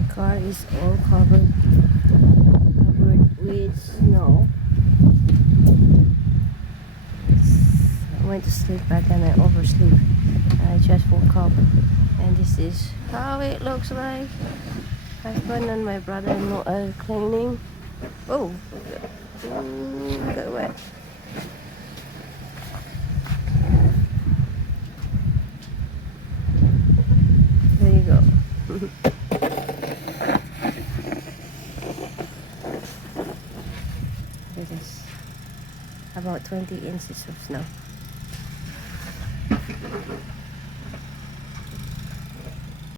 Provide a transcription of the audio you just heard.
My car is all covered with snow. I went to sleep back and I oversleep. I just woke up and this is how it looks like. Husband and my brother-in-law are cleaning. Oh, got wet. There you go. It is about 20 inches of snow.